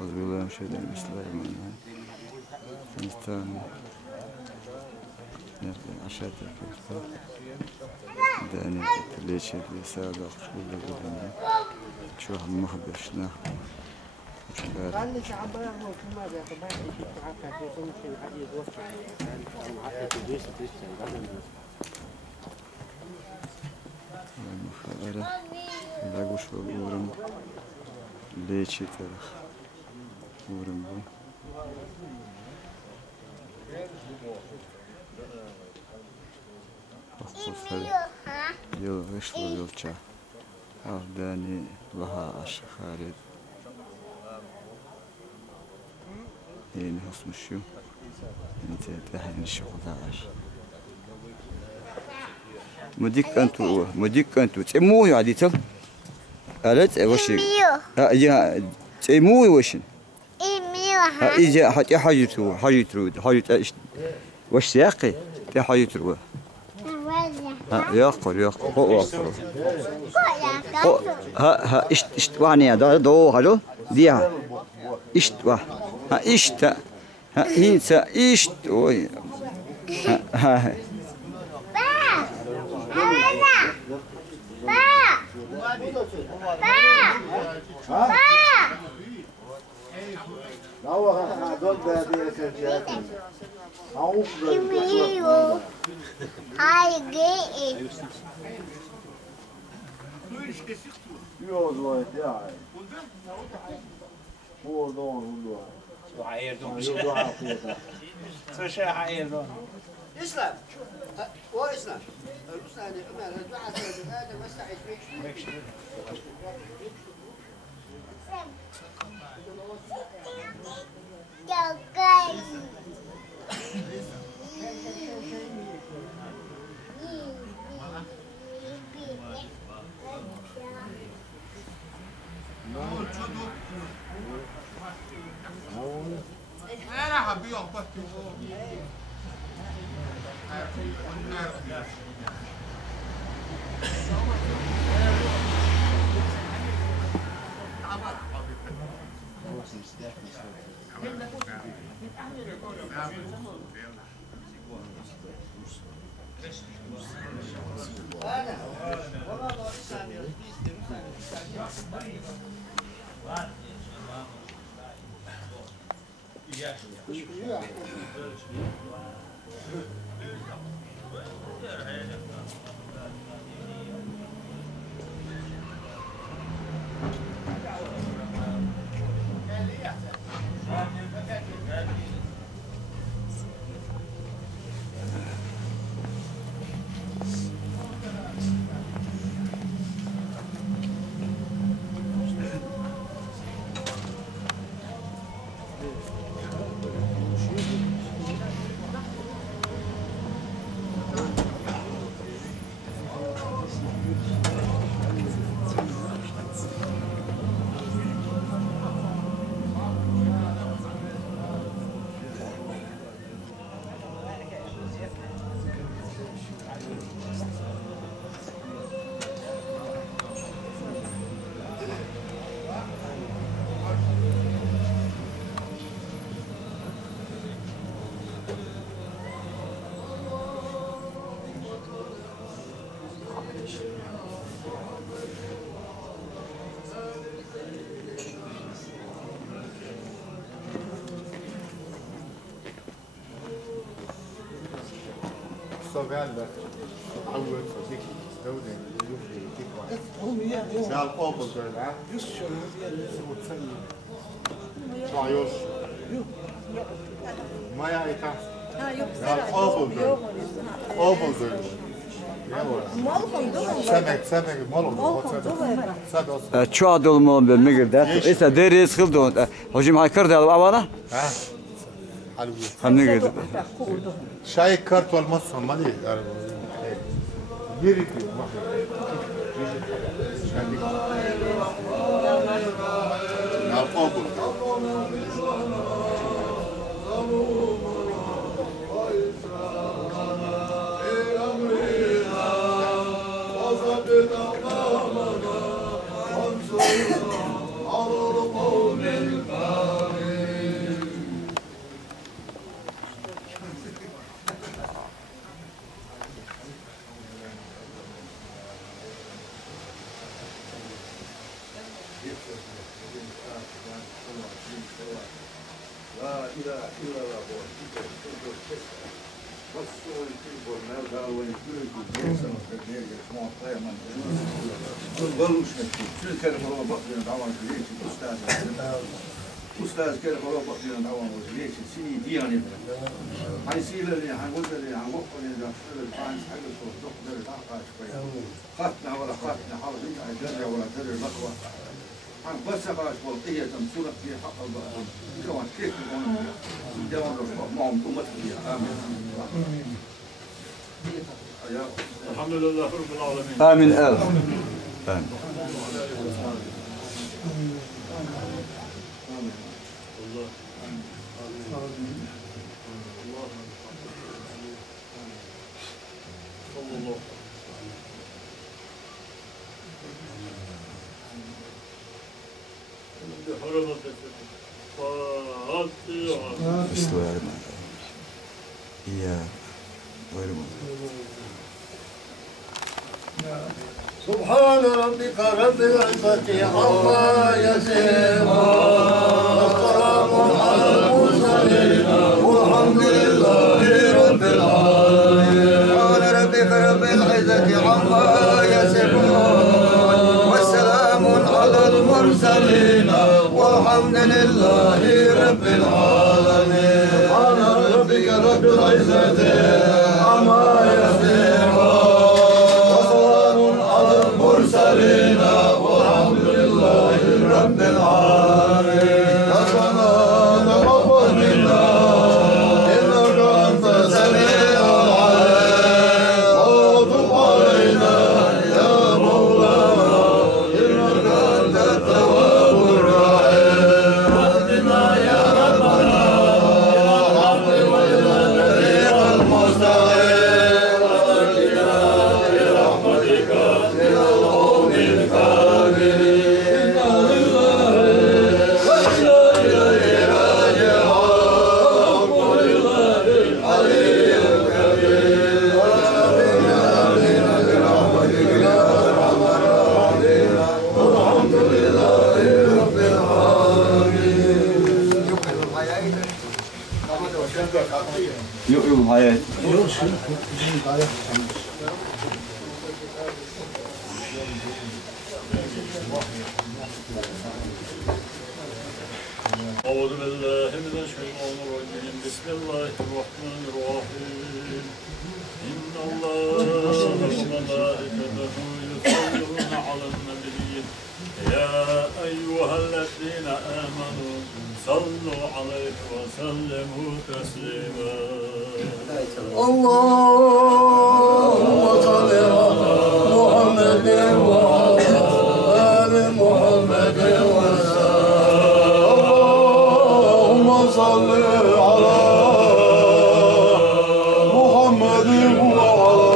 والله مش هذا مسلم ثاني عشرة كيف داني ليش اللي ساعد أخوي اللي شو هالمخبر شنو المخابرة لاقوا شو بورم ليش ترى بورم بو أخوف هذا يل غش ويل شا أرداني لها عش خالد يعني حسن شو أنت تحين الشغل عش مديك أنتو تسموه عادي تل ألت وشي ها تسموه وشين ها إذا حتى حاجة وش سياقي تحاجة ياقر ها اشت وعني هذا دو هلو ديها اشت ها اشت ها إنسا اشت وي ها اسلام واسلام الأستاذ عمر الدعاء هذا مستعد أنا حبيبي أقطع صغير تعود صديق دولة يوم سال قابل دولة يششر متسلم شعيوش ما يعيطان سال قابل دولة قابل دولة سمك مالهم شو عدول مال بالمقدار إذا درس خلدون هجوم هاي كرد على أبانا حلوة خلني شاي كارت والمصر مالي يريد القابل على القوم الكافرين لا إله إلا الله والصور الكذب والمرضى والجلد والجسم والتدمير يسمعون قيما والغلوش مكتوب شو الكلمة هو بقي دعوان زليش أستاذ كلمة هو بقي دعوان زليش سني دياني حيصير اللي حنقول اللي حنوقف اللي دخل الفانس حق الصوت تقدر تعقى شوية خطنا ولا خطنا حاول انت درجة ولا درجة لقوة عن بس غاش والقية تمثلك في حق البقرة كمان كيف يكون جوان رفض معهم أمتك فيها آمين الحمد لله رب العالمين آمين آمين آمين استوى يا رب إياك غير سبحان ربك رب العزة عما يصفون والسلام على المرسلين والحمد لله رب العالمين. سبحان ربك رب العزة عما يصفون والسلام على المرسلين والحمد لله رب العالمين. سبحان ربك رب العزة عما يصفون المرسلين والحمد لله رب العالمين. ربنا تقبل منا إنك أنت السميع العليم وتب علينا يا مولانا إنك أنت التواب الرحيم. واهدنا يا ربنا إلى الحق وإلى الطريق المستقيم واهدنا برحمتك يؤيو الحياة أعوذ بالله من الشيطان الرجيم بسم الله الرحمن الرحيم إن الله وملائكته يصلون على النبي يا أيها الذين آمنوا صلوا عليه وسلموا تسليما اللهم صل على محمد وعلى آل محمد وسلم. اللهم صل على محمد وعلى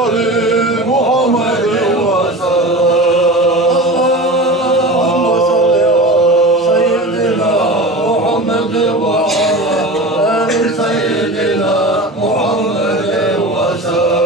آل محمد وسلم. اللهم صل على سيدنا محمد وعلى آل سيدنا محمد وسلم.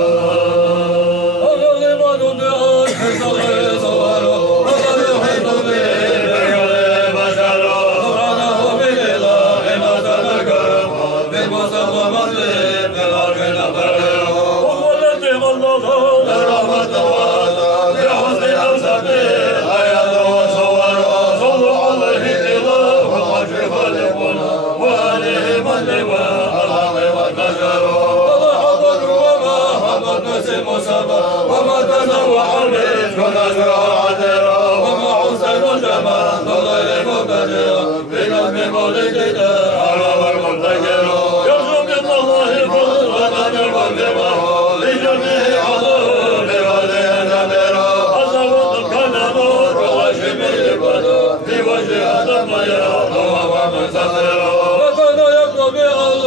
وما تنوع الرزق ونزرع عذرا وما حسن الجمال بغير مبتدئ بنظم مولدنا حرام المبتكر يرجو من الله الفضل ومن المغفرة لجميع عضو بغير نمرة حسب الكلام وغشم البدو في وجه آدم يرى ومن سطر وكان يبدو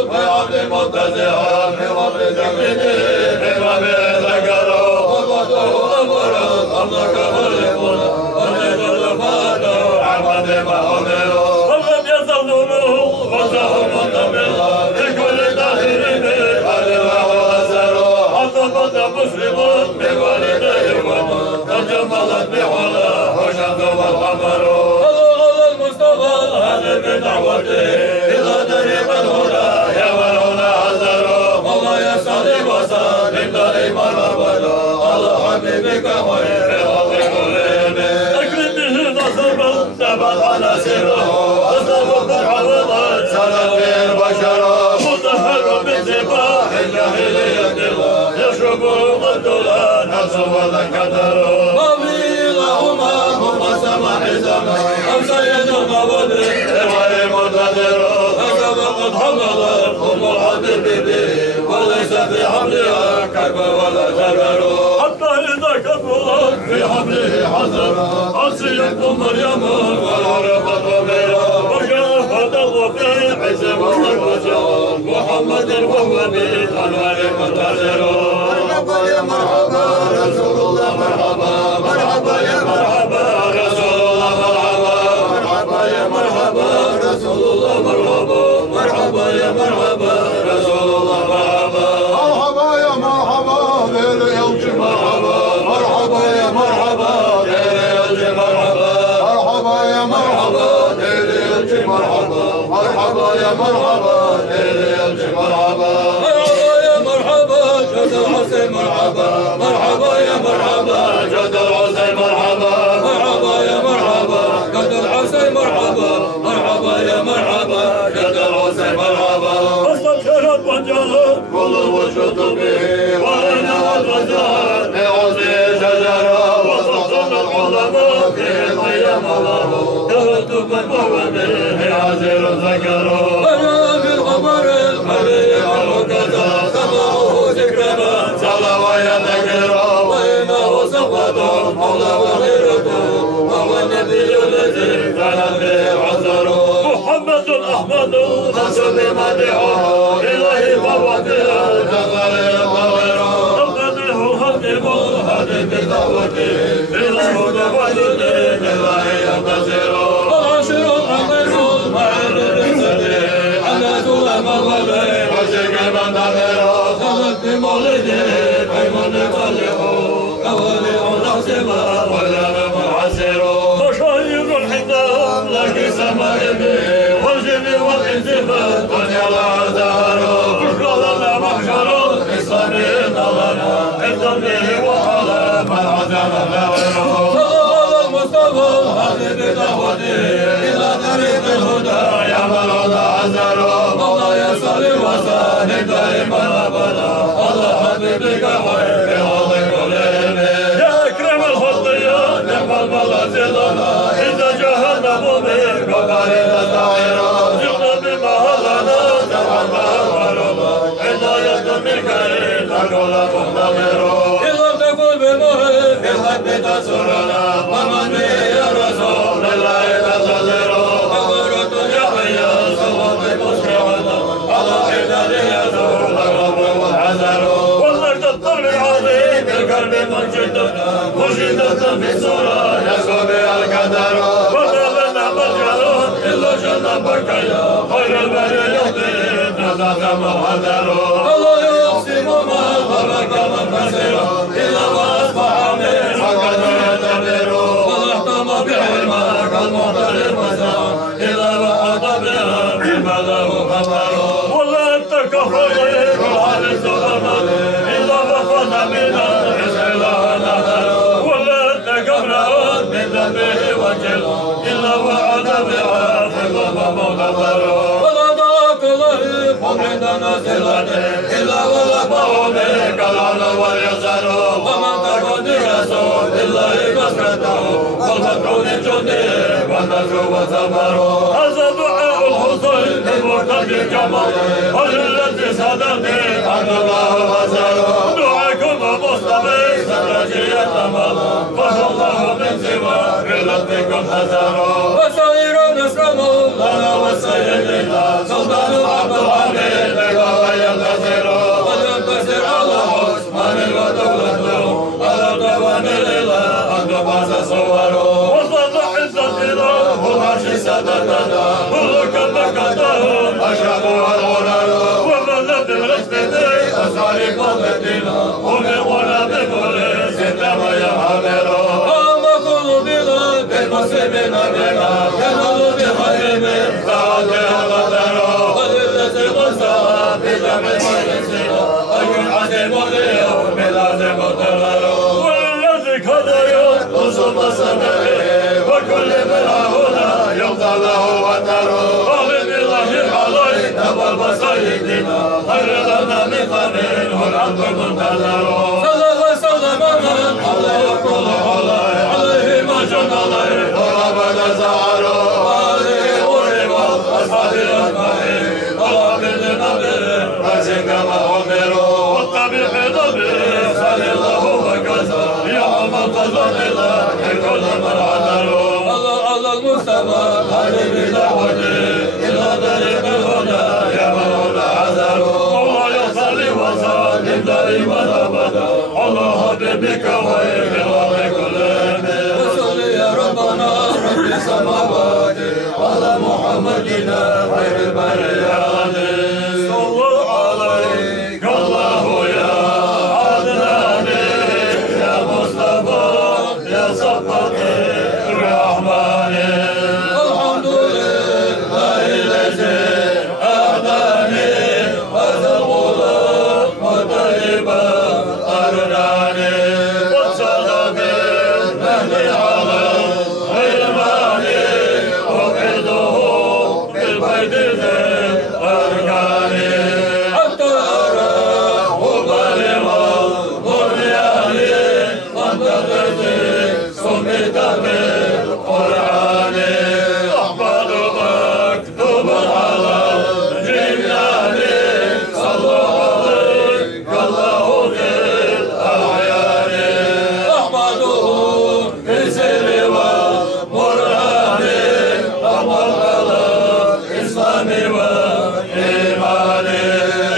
بعبد متسعا في وقت تكليده بما ذكر أمرك ملكنا ونجد الفاتح عمد ما أمره ولم يزل نوره وزاه منتملا لكل داهرين علما وأسره حتى بدا مسلما بوالديه وما تجملت بحلا والقمر الله المصطفى هذا بدعوته إلى طريق الهدى يا ولولا عذره الله يصلي وسلم دائما أبدا على حبيبك خير خلق كلهم أكرم به نصبا ثبت على سره وسبب عوضا سلم به البشر مطهر بسفاح الجاهلية يشرب قتلا نفس ولا كدر اللهم هم سماح زمان أم سيد المولد غير منتظر فسبقت حملت أم الحبيب به وليس في حملها كيف ولا جبر حتى إذا كبرت في حمله حذر عصيت مريم والعرفت وبيرا وشاهد الرفيع عيسى والرسول محمد وهو بالأنوار منتظر مرحبا يا مرحبا رسول الله مرحبا مرحبا يا مرحبا رسول الله مرحبا مرحبا يا مرحبا رسول الله مرحبا مرحبا يا مرحبا رسول الله مرحبا مرحبا يا مرحبا ليل يوم مرحبا مرحبا يا مرحبا ليل يوم مرحبا مرحبا يا مرحبا ليل يوم مرحبا مرحبا يا مرحبا ليل يوم مرحبا مرحبا جد الحسين مرحبا مرحبا يا مرحبا جد الحسين مرحبا مرحبا يا مرحبا جد الحسين مرحبا مرحبا يا مرحبا جد الحسين مرحبا استبشرت وجهت كل الوجود به وأين والرجاء بعزي شجرة وصدق العلماء في قيام الله يهد من هو به عزير ذكره أنا بالخبر الحبيب المكتب سمعه ذكرنا صلى ويذكر وإنه صفة مولى وغيرته وهو النبي الذي كان به عذر محمد أحمد نسب مدحه إليه فوته كغير الغير أقدره هدم هدم بدعوته إلى الهدى والدين الله ينتصر وعشر العظيم مع الرسل على سلام الولي وشك من دمره خلت بمولده أيمن خلقه كولي ناصبا ولا منعسر مشاهير الحكام لك سماء به والجن والانتفاع دنيا العذار بشرى لنا محشر إسلام نظرنا حفظا به وحالا من عزم غيره صلى المصطفى هذه بدعوته إلى طريق الهدى يعمل عذر مولا يصلي وسلم دائما أبدا على حبيبك خير خلق كلهم يا أكرم الخطيئات نعم المنازلنا إذا جهنم بك وقريب سعيرا جئنا بما هلنا سمعا ما أولنا عناية منك إلا كل مختبر إذا تكن بمهم في الحب تسرنا ومن به يا رسول الله تنتظر أمرة يحيى صواب مسرعنا على حداده يزور الرب والحذر والمجد الطر العظيم بالقلب منجدنا مجدة في الصورة يسوى بها القدر وما لنا مجال إلا جنة بكيا خير البرية نزاك محذر الله يقسم ما غرق من كسر إلا وأصبح من حقا يعتبر واحتم بحلمك المعطر المساء إلا وحط بها بما له خبر ولا أنت كخير الحديث الأمل إلا وفنا من العشق لها نهر ولا أنت كفران من ذنبه وجل إلا وعد بها حفظ ومغفر ولا ضاق ضريب عندنا سلطه إلا ولقاه بك العن واليسر ومن تكن برسول الله مسكته والمكر لجنده والنجو والثمر هذا دعاء الحسين المرتد الجمال الذي صدقني أن الله غزر دعاكم مصطفى سرجي الأمل فهو الله من سوى بلطفكم حذر وسائر نسلم لنا وسيدنا سلطان عبد الحميد بك وينتصر وينتصر على عثمان ودولته على دوام الإله أن باز صور وصل عزة الله والعرش سددنا ملك مكته أشرف الغرر ومن لم رشدته أسعار قوتنا ومن غلام كل ستة يحمل وما كل بلاد المسلمين بنا ينال بخير من سعادها غدرا وللذي غزا بجمع المجلسين أي عزيم اليوم العزيم الضرر والذي كذا وصل سمعه وكل من هنا يقضى له وتره ومن الله علينا والمسايدنا خير لنا من قبل والعبد منتظر صلى الله وسلم عليه ما جن عليه وربنا زعره وعليه أريم أصحاب الأجمعين وربنا به رزق ما أمره والطبيب نبيه صلى الله وكذا يوم القدر الله كل من عذره الله المصطفى عليه بدعوته إلى طريق الهدى يا مولا عذره الله يصلي وسلم دائما أبدا على حبيبك وإكرام كل وصل يا ربنا رب السماوات على محمدنا خير البريات صلوا عليك الله يا عدناني يا مصطفى يا صفوة الرحمن الحمد لله الذي أهداني هذا الغلام وطيبا أرناني وصل بالمهد على غلماني وقده بالبيت ذي الأركان حتى أراه بالغا بنياني وانتقدي سميت بالقرآن أحمد مكتوب على جناني صلوا عليك الله في الأعيان أحمده في سر وبرهان أحمد على الإسلام والإيمان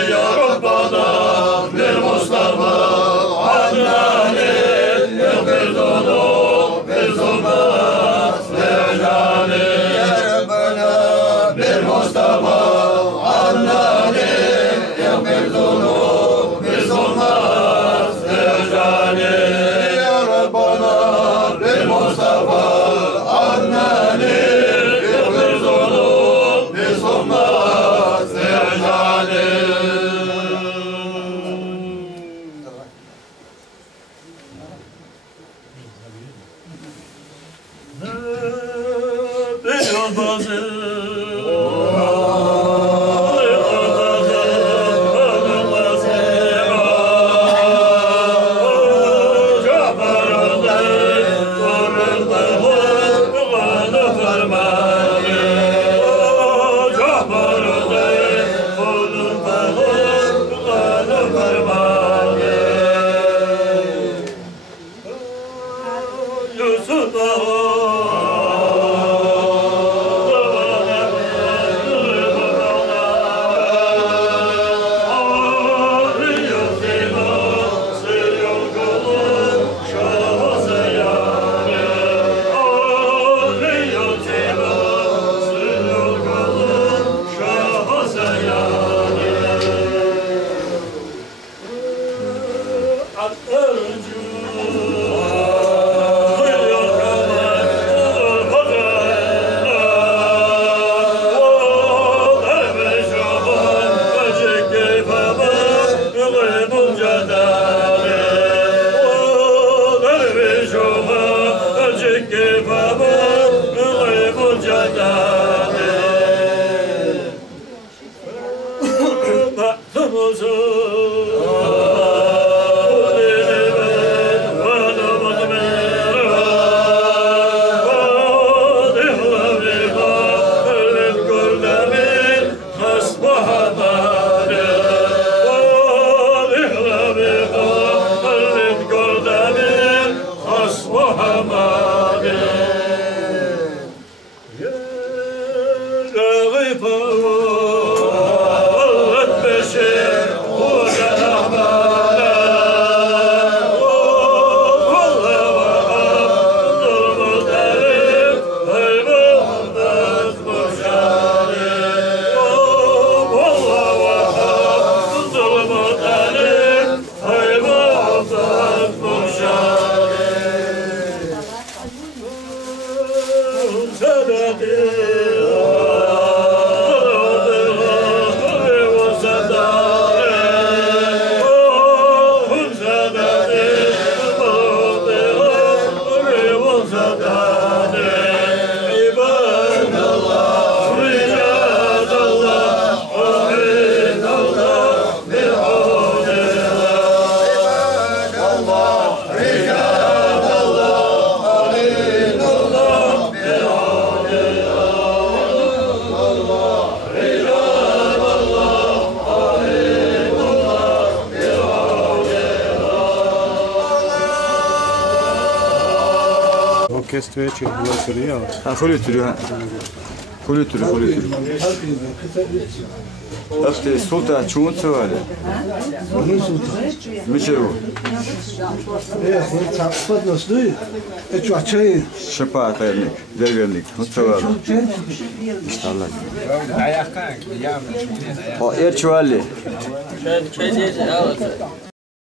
يا ربنا بالمصطفى عدناني يغفر ذنوب بالزمان استعجالي يا ربنا بالمصطفى عدناني يغفر ذنوب بالزمان استعجالي يا ربنا بالمصطفى عدناني يغفر ذنوب بالزمان استعجالي يوسف Orkestraya çekiyorlar şuraya. Ha خليتري ها خليتري أختي صوتها شو سوالي؟ مش هو. إيه تفضل صديق. إيش وحشين؟ شبعت عليك درجنيك مستوى. الله. أو إيش والي؟